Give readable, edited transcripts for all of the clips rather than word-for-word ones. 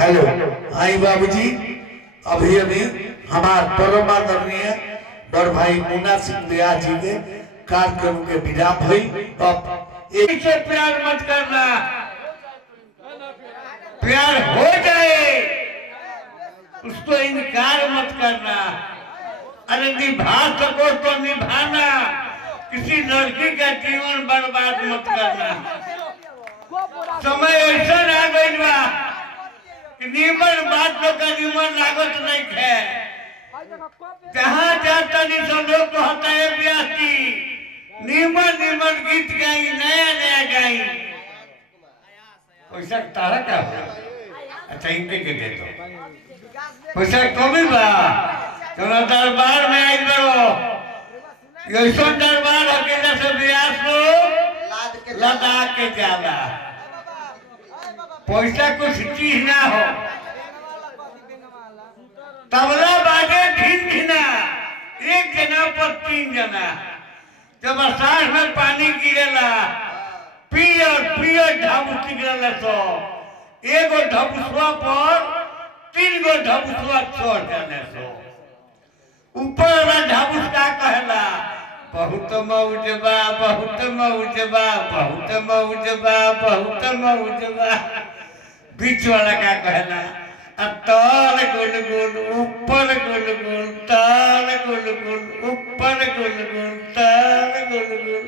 Hello आई बाबूजी, अभी अभी हमार परम आदरणीय बड़ भाई मुन्ना सिंह बिया जी के कार्यक्रम के विदा भई। अब एक से प्यार मत करना, प्यार हो जाए उसको इनकार मत करना। अरे निभा सको तो निभाना, किसी लड़की का जीवन बर्बाद मत करना। समय ऐसा आ गई बा निमन बात तो का निमन लागत नहीं है। जहाँ जाता नहीं सब लोग कहता है ब्यासी निमन निमन गीत गाई, नया नया गाई। पैसा तारा क्या हो? अच्छा इनके के दे दो पैसा तो भी बा। चलो दरबार में आई करो, ऐसा दरबार अकेला से ब्यास लो लदा के जाला। पैसा कुछ चीज ना हो, तबला बाजे ढीन ढीना, एक जना पर 3 जना। जब आषाढ़ में पानी गिरेला पियर पियर ढाबूस गिरेला तो एगो ढबुसवा पर 3 गो ढबुसवा चढ़ जाने सो। ऊपर वाला ढबुस का कहला बहुत मौज बा, बहुत मौज बा, बहुत मौज बा, बहुत मौज बा। बीच वाला का कहला ताल गुल गुल ऊपर गुल गुल, ताल गुल गुल ऊपर गुल गुल, ताल गुल गुल।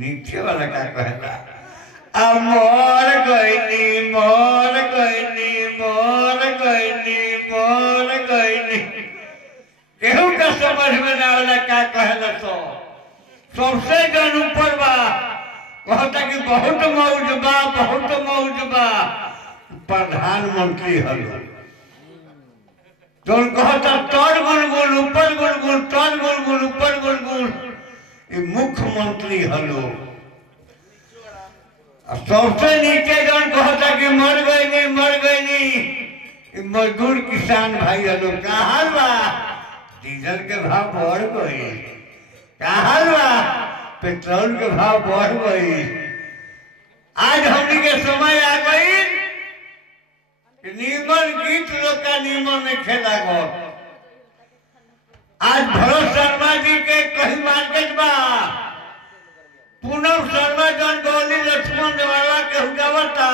नीचे वाला का कहला मोर गईनी मोर गईनी मोर गईनी मोर गईनी। केहू का समझ में ना वाला का कहला तो सबसे जन ऊपर बा कहता कि बहुत मौज बा, बहुत मौज बा। प्रधानमंत्री हलो तो कहता तर गुलगुल ऊपर गुलगुल, तर गुलगुल ऊपर गुलगुल। मुख्यमंत्री हलो सबसे नीचे जन कहता कि मर गई नहीं मर गई नहीं। मजदूर किसान भाई हलो कहा बा डीजल के भाव बढ़ गई, कहा बा पेट्रोल के भाव बढ़ गई। आज हमनी के समय आ गई नीमन गीत लोग का नीमन में खेला गो। आज भरत शर्मा जी के कहीं मार्केट बा, पूनम शर्मा जन गौली लक्ष्मण वाला के हुगावता।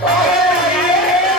Oh, yeah.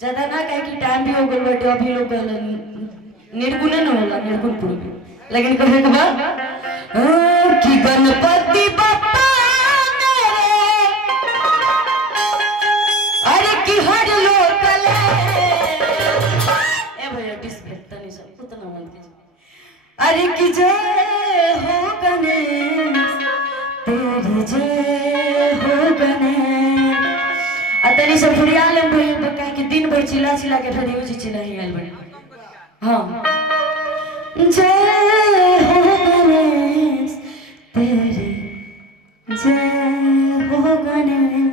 ज्यादा ना कहे कि टाइम भी हो गल बटे अभी लोग निर्गुण न होला निर्गुण पूर्वी लेकिन कहे के बाद कि गणपति बप्पा मेरे अरे कि हर लोग ए भैया डिस्पेक्ट नहीं सब उतना मन के अरे कि जय हो गणेश तेरी जय हो गणेश अतनी सब फुरियाल हम भैया बका के दिन भर चिल्ला चिल्ला के फिर यूज चिल्ला ही आइल बने हाँ जय हो गणेश तेरी जय हो गणेश